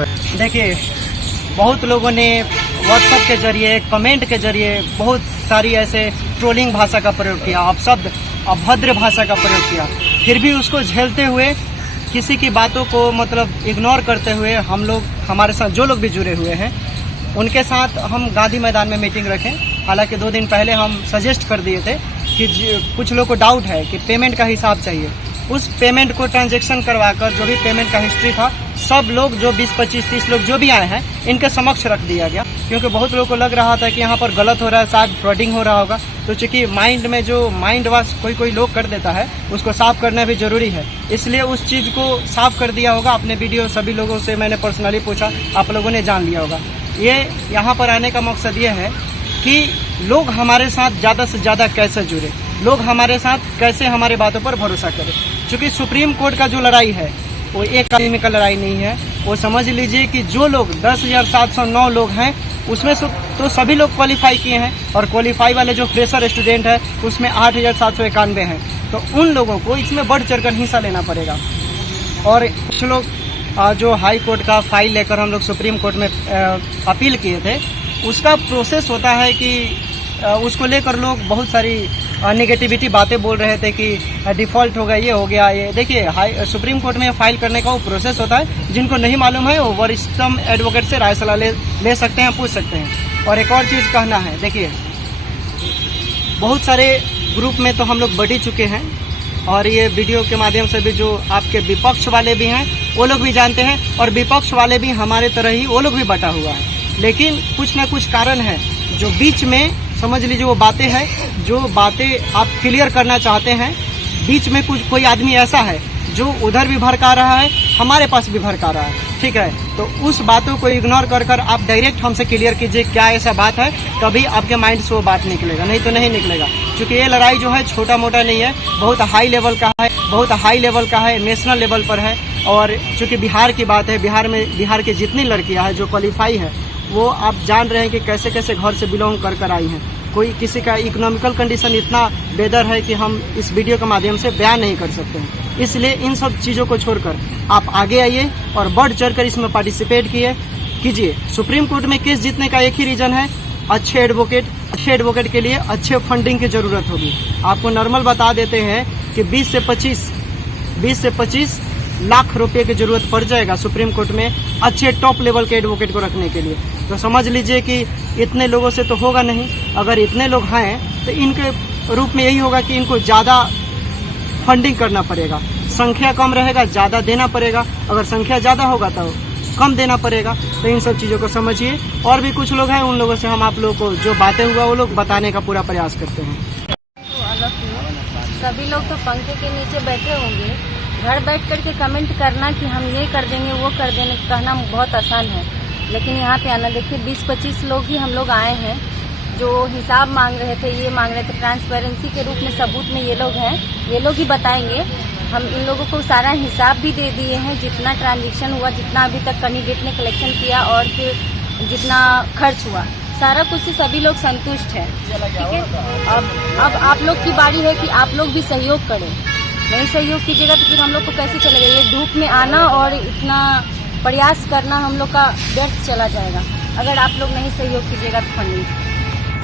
है। देखिए, बहुत लोगों ने व्हाट्सएप के जरिए, कमेंट के जरिए बहुत सारी ऐसे ट्रोलिंग भाषा का प्रयोग किया, अपशब्द अभद्र भाषा का प्रयोग किया। फिर भी उसको झेलते हुए, किसी की बातों को मतलब इग्नोर करते हुए हम लोग, हमारे साथ जो लोग भी जुड़े हुए हैं, उनके साथ हम गांधी मैदान में मीटिंग रखें। हालांकि 2 दिन पहले हम सजेस्ट कर दिए थे कि कुछ लोग को डाउट है कि पेमेंट का हिसाब चाहिए। उस पेमेंट को ट्रांजैक्शन करवाकर जो भी पेमेंट का हिस्ट्री था, सब लोग जो 20, 25, 30 लोग जो भी आए हैं, इनके समक्ष रख दिया गया। क्योंकि बहुत लोगों को लग रहा था कि यहाँ पर गलत हो रहा है, शायद फ्रॉडिंग हो रहा होगा। तो चूंकि माइंड में जो माइंड वॉश कोई लोग कर देता है, उसको साफ करना भी जरूरी है, इसलिए उस चीज़ को साफ कर दिया होगा। अपने वीडियो सभी लोगों से मैंने पर्सनली पूछा, आप लोगों ने जान लिया होगा। ये यहाँ पर आने का मकसद ये है कि लोग हमारे साथ ज़्यादा से ज़्यादा कैसे जुड़े, लोग हमारे साथ कैसे हमारे बातों पर भरोसा करें। क्योंकि सुप्रीम कोर्ट का जो लड़ाई है वो एक आदमी का लड़ाई नहीं है। वो समझ लीजिए कि जो लोग 10,709 लोग हैं, उसमें से तो सभी लोग क्वालिफाई किए हैं, और क्वालिफाई वाले जो फ्रेशर स्टूडेंट है उसमें 8,791 हैं। तो उन लोगों को इसमें बढ़ चढ़कर हिस्सा लेना पड़ेगा। और कुछ लोग जो हाई कोर्ट का फाइल लेकर हम लोग सुप्रीम कोर्ट में अपील किए थे, उसका प्रोसेस होता है कि उसको लेकर लोग बहुत सारी नेगेटिविटी बातें बोल रहे थे कि डिफ़ॉल्ट हो गया, ये हो गया। ये देखिए, सुप्रीम कोर्ट में फाइल करने का वो प्रोसेस होता है। जिनको नहीं मालूम है वो वरिष्ठतम एडवोकेट से राय सलाह ले सकते हैं, पूछ सकते हैं। और एक और चीज़ कहना है, देखिए, बहुत सारे ग्रुप में तो हम लोग बढ़ ही चुके हैं, और ये वीडियो के माध्यम से भी जो आपके विपक्ष वाले भी हैं वो लोग भी जानते हैं, और विपक्ष वाले भी हमारे तरह ही वो लोग भी बटा हुआ है। लेकिन कुछ ना कुछ कारण है जो बीच में, समझ लीजिए, वो बातें हैं जो बातें आप क्लियर करना चाहते हैं। बीच में कोई आदमी ऐसा है जो उधर भी भड़का रहा है, हमारे पास भी भड़का रहा है, ठीक है। तो उस बातों को इग्नोर कर आप डायरेक्ट हमसे क्लियर कीजिए क्या ऐसा बात है, तभी आपके माइंड से वो बात निकलेगा, नहीं तो नहीं निकलेगा। क्योंकि ये लड़ाई जो है छोटा मोटा नहीं है, बहुत हाई लेवल का है, बहुत हाई लेवल का है, नेशनल लेवल पर है। और चूँकि बिहार की बात है, बिहार की जितनी लड़कियाँ हैं जो क्वालिफाई है, वो आप जान रहे हैं कि कैसे कैसे घर से बिलोंग कर आई हैं। कोई किसी का इकोनॉमिकल कंडीशन इतना बेदर है कि हम इस वीडियो के माध्यम से बयान नहीं कर सकते हैं। इसलिए इन सब चीज़ों को छोड़कर आप आगे आइए और बढ़ चढ़कर इसमें पार्टिसिपेट कीजिए। सुप्रीम कोर्ट में केस जीतने का एक ही रीज़न है, अच्छे एडवोकेट के लिए अच्छे फंडिंग की ज़रूरत होगी। आपको नॉर्मल बता देते हैं कि 20 से 25 लाख रुपए की जरूरत पड़ जाएगा सुप्रीम कोर्ट में अच्छे टॉप लेवल के एडवोकेट को रखने के लिए। तो समझ लीजिए कि इतने लोगों से तो होगा नहीं। अगर इतने लोग हैं तो इनके रूप में यही होगा कि इनको ज़्यादा फंडिंग करना पड़ेगा। संख्या कम रहेगा, ज़्यादा देना पड़ेगा। अगर संख्या ज़्यादा होगा तो कम देना पड़ेगा। तो इन सब चीज़ों को समझिए। और भी कुछ लोग हैं, उन लोगों से हम आप लोगों को जो बातें हुआ वो लोग बताने का पूरा प्रयास करते हैं। सभी लोग तो पंखे के नीचे बैठे होंगे, घर बैठ कर के कमेंट करना कि हम ये कर देंगे वो कर देंगे, कहना बहुत आसान है। लेकिन यहाँ पे आना, देखिए 20-25 लोग ही हम लोग आए हैं जो हिसाब मांग रहे थे, ये मांग रहे थे ट्रांसपेरेंसी के रूप में, सबूत में ये लोग हैं, ये लोग ही बताएंगे। हम इन लोगों को सारा हिसाब भी दे दिए हैं, जितना ट्रांजेक्शन हुआ, जितना अभी तक कैंडिडेट ने कलेक्शन किया और फिर जितना खर्च हुआ, सारा कुछ से सभी लोग संतुष्ट हैं, ठीक है। अब आप लोग की बारी है कि आप लोग भी सहयोग करें। नहीं सहयोग कीजिएगा तो फिर हम लोग को कैसे चलेगा? ये धूप में आना और इतना प्रयास करना हम लोग का व्यर्थ चला जाएगा अगर आप लोग नहीं सहयोग कीजिएगा। तो फंडिंग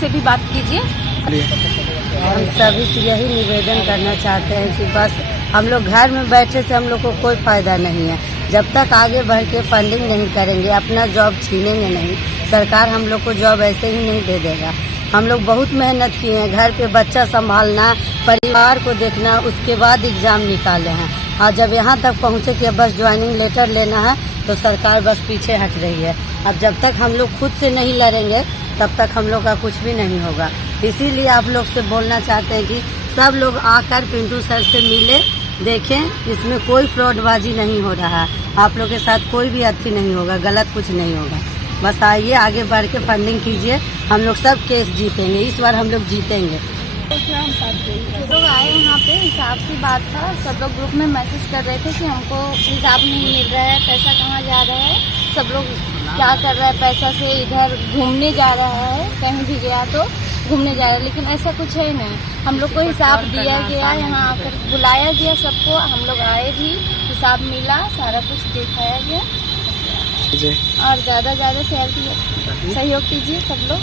से भी बात कीजिए। हम सभी से यही निवेदन करना चाहते हैं कि बस हम लोग घर में बैठे से हम लोग को कोई फायदा नहीं है। जब तक आगे बढ़ के फंडिंग नहीं करेंगे, अपना जॉब छीनेंगे नहीं, सरकार हम लोग को जॉब ऐसे ही नहीं दे देगा। हम लोग बहुत मेहनत किए हैं, घर पे बच्चा संभालना, परिवार को देखना, उसके बाद एग्जाम निकाले हैं। और जब यहाँ तक पहुँचे कि बस ज्वाइनिंग लेटर लेना है तो सरकार बस पीछे हट रही है। अब जब तक हम लोग खुद से नहीं लड़ेंगे तब तक हम लोग का कुछ भी नहीं होगा। इसीलिए आप लोग से बोलना चाहते हैं कि सब लोग आकर पिंटू सर से मिले, देखें इसमें कोई फ्रॉडबाजी नहीं हो रहा है, आप लोग के साथ कोई भी अच्छी नहीं होगा, गलत कुछ नहीं होगा। बस आइए, आगे बढ़ के फंडिंग कीजिए, हम लोग सब केस जीतेंगे, इस बार हम लोग जीतेंगे। लोग आए यहाँ पे, हिसाब की बात था, सब लोग ग्रुप में मैसेज कर रहे थे कि हमको हिसाब नहीं मिल रहा है, पैसा कहाँ जा रहा है, सब लोग क्या कर रहा है पैसा से, इधर घूमने जा रहा है, कहीं भी गया तो घूमने जा रहा है। लेकिन ऐसा कुछ है नहीं, हम लोग को हिसाब दिया गया, यहाँ आकर बुलाया गया सबको, हम लोग आए भी, हिसाब मिला, सारा कुछ दिखाया गया। और ज़्यादा सहयोग कीजिए सब लोग।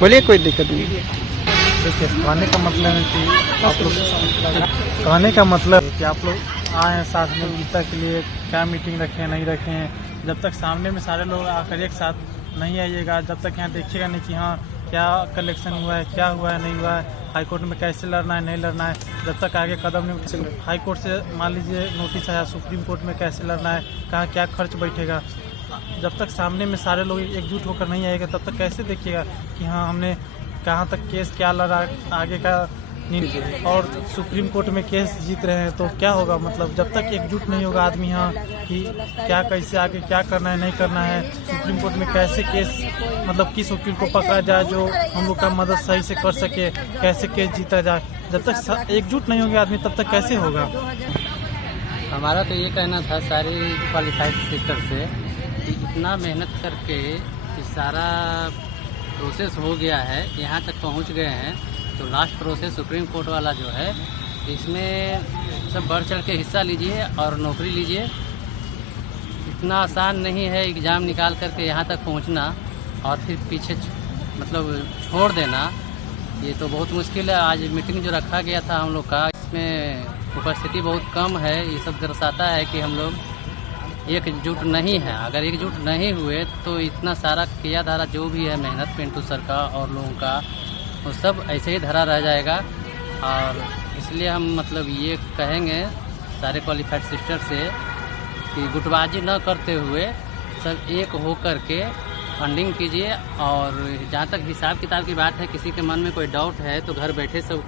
बोलिए, कोई दिक्कत नहीं। देखिए, कहने का मतलब है कि आप लोग कहने का मतलब है कि आप लोग आए हैं साथ में जनता के लिए, क्या मीटिंग रखे हैं नहीं रखे हैं। जब तक सामने में सारे लोग आकर एक साथ नहीं आइएगा, जब तक यहाँ देखिएगा नहीं कि हाँ क्या कलेक्शन हुआ है, क्या हुआ है, नहीं हुआ है, हाई कोर्ट में कैसे लड़ना है, नहीं लड़ना है, जब तक आगे कदम नहीं उठे। हाई कोर्ट से मान लीजिए नोटिस आया, सुप्रीम कोर्ट में कैसे लड़ना है, कहाँ क्या खर्च बैठेगा, जब तक सामने में सारे लोग एकजुट होकर नहीं आएगा तब तक कैसे देखिएगा कि हाँ हमने कहाँ तक केस क्या लड़ा, आगे का नहीं। और सुप्रीम कोर्ट में केस जीत रहे हैं तो क्या होगा, मतलब जब तक एकजुट नहीं होगा आदमी यहाँ कि क्या कैसे आगे क्या करना है नहीं करना है, सुप्रीम कोर्ट में कैसे केस, मतलब किस वकील को पकड़ा जाए जो हम लोग का मदद सही से कर सके, कैसे केस जीता जाए, जब तक एकजुट नहीं होंगे आदमी तब तक कैसे होगा। हमारा तो ये कहना था सारे क्वालिफाइड सिस्टर से कि इतना मेहनत करके सारा प्रोसेस हो गया है, यहाँ तक पहुँच गए हैं, तो लास्ट प्रोसेस सुप्रीम कोर्ट वाला जो है इसमें सब बढ़ चढ़ के हिस्सा लीजिए और नौकरी लीजिए। इतना आसान नहीं है एग्ज़ाम निकाल करके यहाँ तक पहुँचना और फिर पीछे मतलब छोड़ देना, ये तो बहुत मुश्किल है। आज मीटिंग जो रखा गया था हम लोग का, इसमें उपस्थिति बहुत कम है, ये सब दर्शाता है कि हम लोग एकजुट नहीं है। अगर एकजुट नहीं हुए तो इतना सारा किया धारा जो भी है मेहनत पिंटू सर का और लोगों का, वो सब ऐसे ही धरा रह जाएगा। और इसलिए हम मतलब ये कहेंगे सारे क्वालिफाइड सिस्टर से कि गुटबाजी न करते हुए सब एक हो कर के फंडिंग कीजिए। और जहाँ तक हिसाब किताब की बात है, किसी के मन में कोई डाउट है तो घर बैठे सब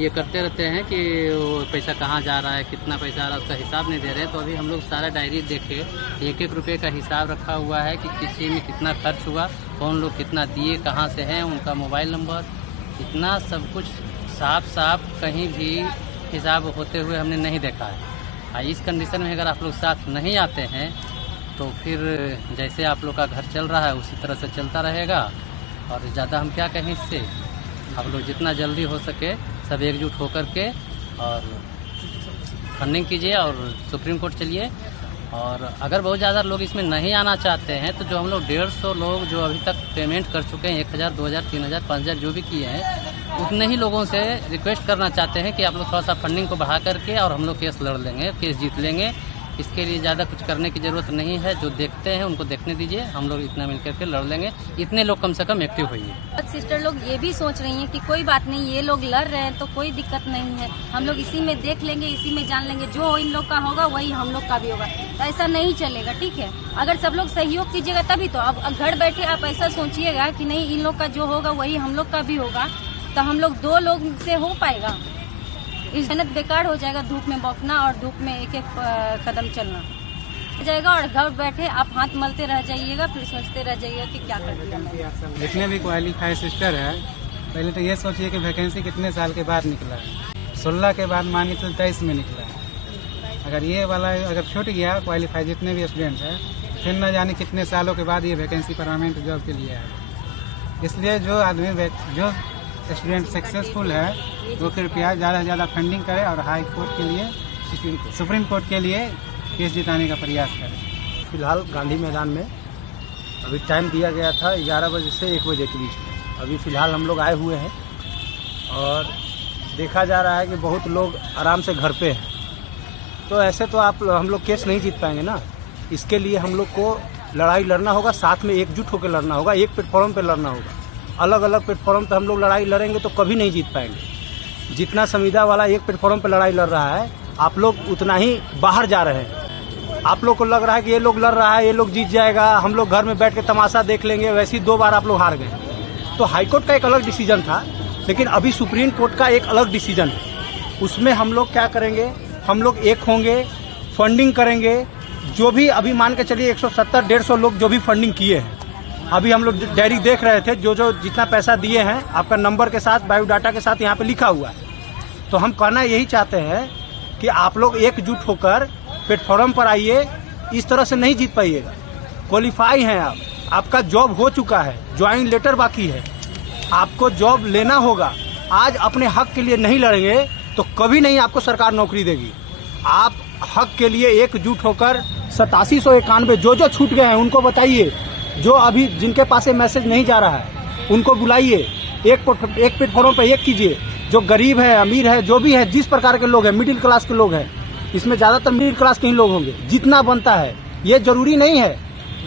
ये करते रहते हैं कि वो पैसा कहाँ जा रहा है, कितना पैसा आ रहा है, उसका हिसाब नहीं दे रहे। तो अभी हम लोग सारा डायरी देखे, एक एक रुपये का हिसाब रखा हुआ है कि किसी में कितना खर्च हुआ, कौन लोग कितना दिए, कहाँ से हैं, उनका मोबाइल नंबर, इतना सब कुछ साफ साफ कहीं भी हिसाब होते हुए हमने नहीं देखा है। इस कंडीशन में अगर आप लोग साथ नहीं आते हैं तो फिर जैसे आप लोग का घर चल रहा है उसी तरह से चलता रहेगा। और ज़्यादा हम क्या कहें इससे, आप लोग जितना जल्दी हो सके सब एकजुट होकर के और फंडिंग कीजिए और सुप्रीम कोर्ट चलिए। और अगर बहुत ज़्यादा लोग इसमें नहीं आना चाहते हैं तो जो हम लोग 150 लोग जो अभी तक पेमेंट कर चुके हैं, 1000, 2000, 3000, 5000 जो भी किए हैं, उतने ही लोगों से रिक्वेस्ट करना चाहते हैं कि आप लोग थोड़ा सा फंडिंग को बढ़ा करके और हम लोग केस लड़ लेंगे, केस जीत लेंगे। इसके लिए ज़्यादा कुछ करने की ज़रूरत नहीं है, जो देखते हैं उनको देखने दीजिए, हम लोग इतना मिल करके लड़ लेंगे। इतने लोग कम से कम एक्टिव होइए। सिस्टर लोग ये भी सोच रही हैं कि कोई बात नहीं, ये लोग लड़ रहे हैं तो कोई दिक्कत नहीं है, हम लोग इसी में देख लेंगे, इसी में जान लेंगे, जो इन लोग का होगा वही हम लोग का भी होगा। तो ऐसा नहीं चलेगा, ठीक है। अगर सब लोग सहयोग कीजिएगा तभी तो। अब घर बैठे आप ऐसा सोचिएगा कि नहीं इन लोग का जो होगा वही हम लोग का भी होगा, तो हम लोग 2 लोग से हो पाएगा? इस मेहनत बेकार हो जाएगा, धूप में बौखना और धूप में एक एक कदम चलना जाएगा। और घर बैठे आप हाथ मलते रह जाइएगा, फिर सोचते रह जाइएगा कि क्या कर दिया मैंने। जितने भी क्वालिफाइड सिस्टर है, पहले तो ये सोचिए कि वैकेंसी कितने साल के बाद निकला है। 16 के बाद मानिए तो 23 में निकला है। अगर ये वाला अगर छूट गया क्वालिफाइड जितने भी स्टूडेंट हैं, फिर न जाने कितने सालों के बाद ये वैकेंसी परमानेंट जॉब के लिए है। इसलिए जो आदमी जो स्टूडेंट सक्सेसफुल है वो कृपया ज़्यादा से ज़्यादा फंडिंग करे और हाई कोर्ट के लिए, सुप्रीम कोर्ट के लिए केस जिताने का प्रयास करें। फिलहाल गांधी मैदान में अभी टाइम दिया गया था 11 बजे से 1 बजे के बीच में। अभी फ़िलहाल हम लोग आए हुए हैं और देखा जा रहा है कि बहुत लोग आराम से घर पे हैं। तो ऐसे तो हम लोग केस नहीं जीत पाएंगे ना। इसके लिए हम लोग को लड़ाई लड़ना होगा, साथ में एकजुट होकर लड़ना होगा, एक प्लेटफॉर्म पे लड़ना होगा। अलग अलग प्लेटफॉर्म पे हम लोग लड़ाई लड़ेंगे तो कभी नहीं जीत पाएंगे। जितना संविदा वाला एक प्लेटफॉर्म पे लड़ाई लड़ रहा है, आप लोग उतना ही बाहर जा रहे हैं। आप लोग को लग रहा है कि ये लोग लड़ रहा है, ये लोग जीत जाएगा, हम लोग घर में बैठ के तमाशा देख लेंगे। वैसे ही 2 बार आप लोग हार गए। तो हाईकोर्ट का एक अलग डिसीजन था, लेकिन अभी सुप्रीम कोर्ट का एक अलग डिसीजन है। उसमें हम लोग क्या करेंगे, हम लोग एक होंगे, फंडिंग करेंगे। जो भी अभी मान के चलिए 170-150 लोग जो भी फंडिंग किए हैं, अभी हम लोग डायरी देख रहे थे, जो जितना पैसा दिए हैं आपका नंबर के साथ, बायोडाटा के साथ यहाँ पे लिखा हुआ है। तो हम कहना यही चाहते हैं कि आप लोग एकजुट होकर प्लेटफॉर्म पर आइए। इस तरह से नहीं जीत पाइएगा। क्वालिफाई हैं आप, आपका जॉब हो चुका है, ज्वाइन लेटर बाकी है, आपको जॉब लेना होगा। आज अपने हक के लिए नहीं लड़ेंगे तो कभी नहीं आपको सरकार नौकरी देगी। आप हक के लिए एकजुट होकर 8791 जो छूट गए हैं उनको बताइए। जो अभी जिनके पास ये मैसेज नहीं जा रहा है उनको बुलाइए, एक प्लेटफॉर्म पर एक कीजिए। जो गरीब है, अमीर है, जो भी है, जिस प्रकार के लोग हैं, मिडिल क्लास के लोग हैं, इसमें ज़्यादातर मिडिल क्लास के ही लोग होंगे। जितना बनता है, ये जरूरी नहीं है।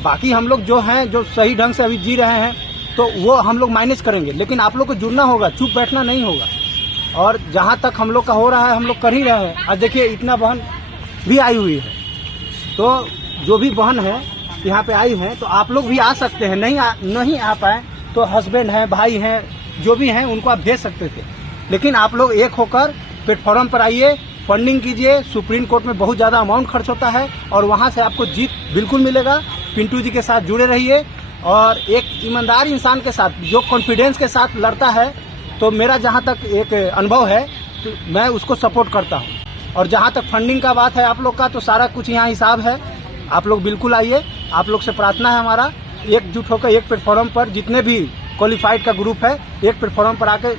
बाकी हम लोग जो हैं, जो सही ढंग से अभी जी रहे हैं, तो वो हम लोग मैनेज करेंगे, लेकिन आप लोग को जुड़ना होगा, चुप बैठना नहीं होगा। और जहाँ तक हम लोग का हो रहा है हम लोग कर ही रहे हैं। आज देखिए इतना बहन भी आई हुई है, तो जो भी बहन है यहाँ पे आई हैं, तो आप लोग भी आ सकते हैं। नहीं आ पाए तो हस्बैंड हैं, भाई हैं, जो भी हैं उनको आप भेज सकते थे, लेकिन आप लोग एक होकर प्लेटफॉर्म पर आइए, फंडिंग कीजिए। सुप्रीम कोर्ट में बहुत ज़्यादा अमाउंट खर्च होता है और वहाँ से आपको जीत बिल्कुल मिलेगा। पिंटू जी के साथ जुड़े रहिए और एक ईमानदार इंसान के साथ जो कॉन्फिडेंस के साथ लड़ता है, तो मेरा जहाँ तक एक अनुभव है तो मैं उसको सपोर्ट करता हूँ। और जहाँ तक फंडिंग का बात है आप लोग का, तो सारा कुछ यहाँ हिसाब है। आप लोग बिल्कुल आइए, आप लोग से प्रार्थना है हमारा, एकजुट होकर एक प्लेटफॉर्म पर जितने भी क्वालिफाइड का ग्रुप है, एक प्लेटफॉर्म पर आके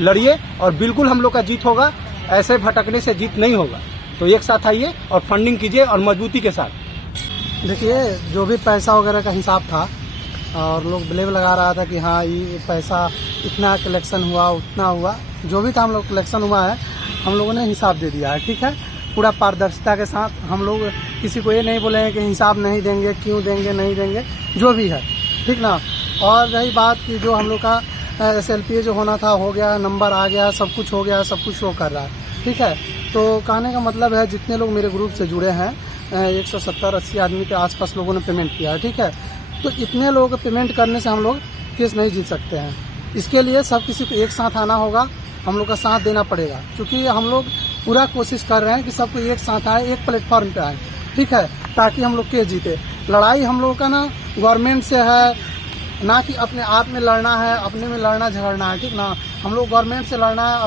लड़िए और बिल्कुल हम लोग का जीत होगा। ऐसे भटकने से जीत नहीं होगा। तो एक साथ आइए और फंडिंग कीजिए और मजबूती के साथ। देखिए जो भी पैसा वगैरह का हिसाब था और लोग ब्लेम लगा रहा था कि हाँ ये पैसा इतना कलेक्शन हुआ, उतना हुआ, जो भी था हम लोग कलेक्शन हुआ है, हम लोगों ने हिसाब दे दिया है। ठीक है, पूरा पारदर्शिता के साथ। हम लोग किसी को ये नहीं बोलेंगे कि हिसाब नहीं देंगे, क्यों देंगे, नहीं देंगे, जो भी है, ठीक ना। और रही बात कि जो हम लोग का SLPA जो होना था हो गया, नंबर आ गया, सब कुछ हो गया, सब कुछ शो कर रहा है। ठीक है, तो कहने का मतलब है जितने लोग मेरे ग्रुप से जुड़े हैं 170-80 आदमी के आसपास लोगों ने पेमेंट किया है। ठीक है, तो इतने लोगों को पेमेंट करने से हम लोग केस नहीं जीत सकते हैं। इसके लिए सब किसी को एक साथ आना होगा, हम लोग का साथ देना पड़ेगा, क्योंकि हम लोग पूरा कोशिश कर रहे हैं कि सबको एक साथ आए, एक प्लेटफॉर्म पे आए। ठीक है, ताकि हम लोग केस जीते। लड़ाई हम लोग का ना गवर्नमेंट से है, ना कि अपने आप में लड़ना है, अपने में लड़ना झगड़ना है। ठीक ना, हम लोग गवर्नमेंट से लड़ना है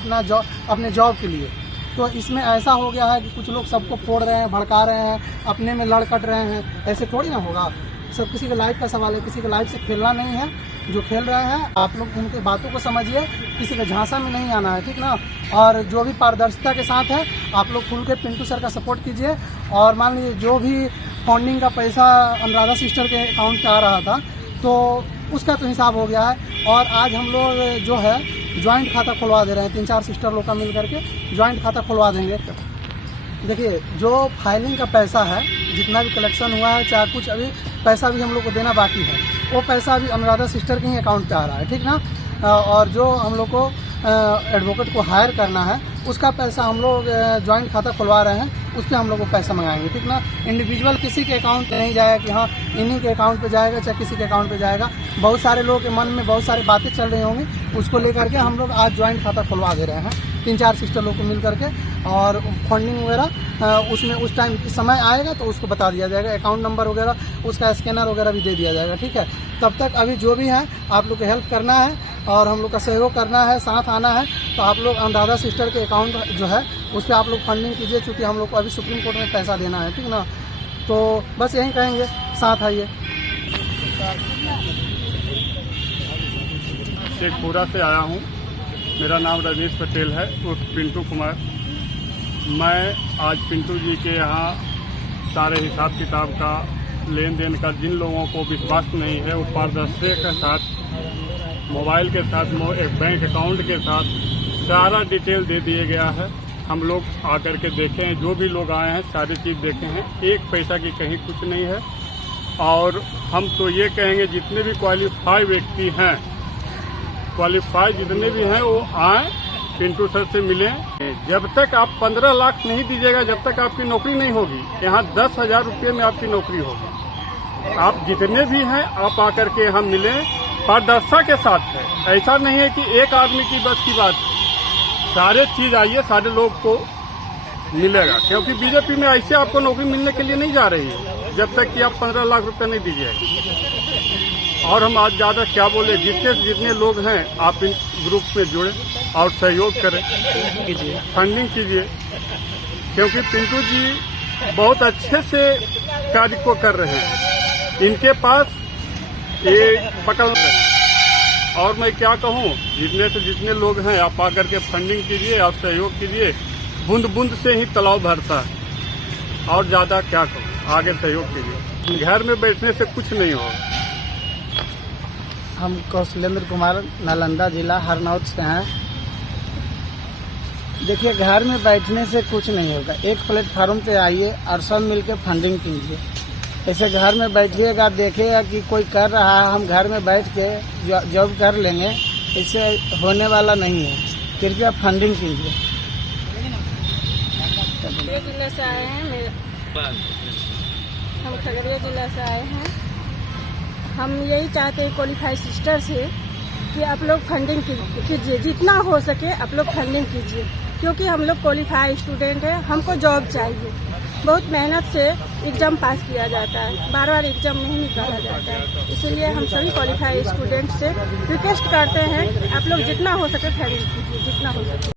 अपने जॉब के लिए। तो इसमें ऐसा हो गया है कि कुछ लोग सबको फोड़ रहे हैं, भड़का रहे हैं, अपने में लड़ कट रहे हैं। ऐसे थोड़ी ना होगा। सब किसी के लाइफ का सवाल है, किसी के लाइफ से खेलना नहीं है। जो खेल रहे हैं आप लोग उनके बातों को समझिए, किसी के झांसा में नहीं आना है। ठीक ना, और जो भी पारदर्शिता के साथ है आप लोग खुल के पिंटू सर का सपोर्ट कीजिए। और मान लीजिए जो भी फंडिंग का पैसा अनुराधा सिस्टर के अकाउंट पे आ रहा था, तो उसका तो हिसाब हो गया है। और आज हम लोग जो है ज्वाइंट खाता खुलवा दे रहे हैं, 3-4 सिस्टर लोग का मिल करके ज्वाइंट खाता खुलवा देंगे। देखिए जो फाइलिंग का पैसा है, जितना भी कलेक्शन हुआ है, चाहे कुछ अभी पैसा भी हम लोग को देना बाकी है, वो पैसा अभी अनुराधा सिस्टर के ही अकाउंट पे आ रहा है। ठीक ना, और जो हम लोग को एडवोकेट को हायर करना है, उसका पैसा हम लोग ज्वाइंट खाता खुलवा रहे हैं, उस पर हम लोग को पैसा मंगाएंगे। ठीक ना, इंडिविजुअल किसी के अकाउंट पे नहीं जाएगा कि हाँ इन्हीं के अकाउंट पे जाएगा, चाहे किसी के अकाउंट पे जाएगा। बहुत सारे लोगों के मन में बहुत सारी बातें चल रही होंगी, उसको लेकर के हम लोग आज ज्वाइंट खाता खुलवा दे रहे हैं 3-4 सिस्टर लोग को मिल करके। और फंडिंग वगैरह उसमें उस टाइम समय आएगा तो उसको बता दिया जाएगा, अकाउंट नंबर वगैरह, उसका स्कैनर वगैरह भी दे दिया जाएगा। ठीक है, तब तक अभी जो भी है आप लोग को हेल्प करना है और हम लोग का सहयोग करना है, साथ आना है। तो आप लोग अनुराधा सिस्टर के अकाउंट जो है उस पर आप लोग फंडिंग कीजिए, क्योंकि हम लोग को अभी सुप्रीम कोर्ट में पैसा देना है। ठीक ना, तो बस यही कहेंगे, साथ आइए। शेखपुरा से आया हूँ, मेरा नाम रमेश पटेल है उर्फ पिंटू कुमार। मैं आज पिंटू जी के यहाँ सारे हिसाब किताब का, लेन देन का, जिन लोगों को विश्वास नहीं है, वो पारदर्शिता के साथ, मोबाइल के साथ, एक बैंक अकाउंट के साथ सारा डिटेल दे दिया गया है। हम लोग आकर के देखे हैं, जो भी लोग आए हैं सारी चीज़ देखे हैं, एक पैसा की कहीं कुछ नहीं है। और हम तो ये कहेंगे जितने भी क्वालिफाई व्यक्ति हैं, क्वालिफाई जितने भी हैं वो आए, पिंटू सर से मिलें। जब तक आप 15 लाख नहीं दीजिएगा, जब तक आपकी नौकरी नहीं होगी। यहाँ 10,000 रुपये में आपकी नौकरी होगी। आप जितने भी हैं आप आकर के हम मिलें, पारदर्शिता के साथ है। ऐसा नहीं है कि एक आदमी की बस की बात, सारे चीज आइए, सारे लोग को मिलेगा। क्योंकि बीजेपी में ऐसे आपको नौकरी मिलने के लिए नहीं जा रही है जब तक कि आप 15 लाख रुपए नहीं दीजिएगा। और हम आज ज्यादा क्या बोले, जितने लोग हैं आप इन ग्रुप में जुड़े और सहयोग करें, फंडिंग कीजिए, क्योंकि पिंटू जी बहुत अच्छे से कार्य को कर रहे हैं। इनके पास ये पकड़ रहे हैं। और मैं क्या कहूँ, जितने से जितने लोग हैं आप आकर के फंडिंग कीजिए और सहयोग कीजिए। बूंद बूंद से ही तालाब भरता है, और ज्यादा क्या कहूँ। आगे सहयोग कीजिए। घर में बैठने से कुछ नहीं होगा। हम कौशलेंद्र कुमार नालंदा जिला हरनौत से हैं। देखिए, घर में बैठने से कुछ नहीं होगा। एक प्लेटफार्म पे आइए और सब मिलकर फंडिंग कीजिए। ऐसे घर में बैठिएगा, देखिएगा कि कोई कर रहा है, हम घर में बैठ के जॉब कर लेंगे, इससे होने वाला नहीं है। कृपया फंडिंग कीजिए। खगड़िया जिला से आए हैं, हम खगड़िया जिला से आए हैं। हम यही चाहते हैं क्वालिफाइड सिस्टर से कि आप लोग फंडिंग कीजिए, जितना हो सके आप लोग फंडिंग कीजिए, क्योंकि हम लोग क्वालिफाइड स्टूडेंट हैं, हमको जॉब चाहिए। बहुत मेहनत से एग्जाम पास किया जाता है, बार बार एग्जाम नहीं निकाला जाता है। इसीलिए हम सभी क्वालिफाइड स्टूडेंट से रिक्वेस्ट करते हैं आप लोग जितना हो सके फंडिंग कीजिए, जितना हो सके।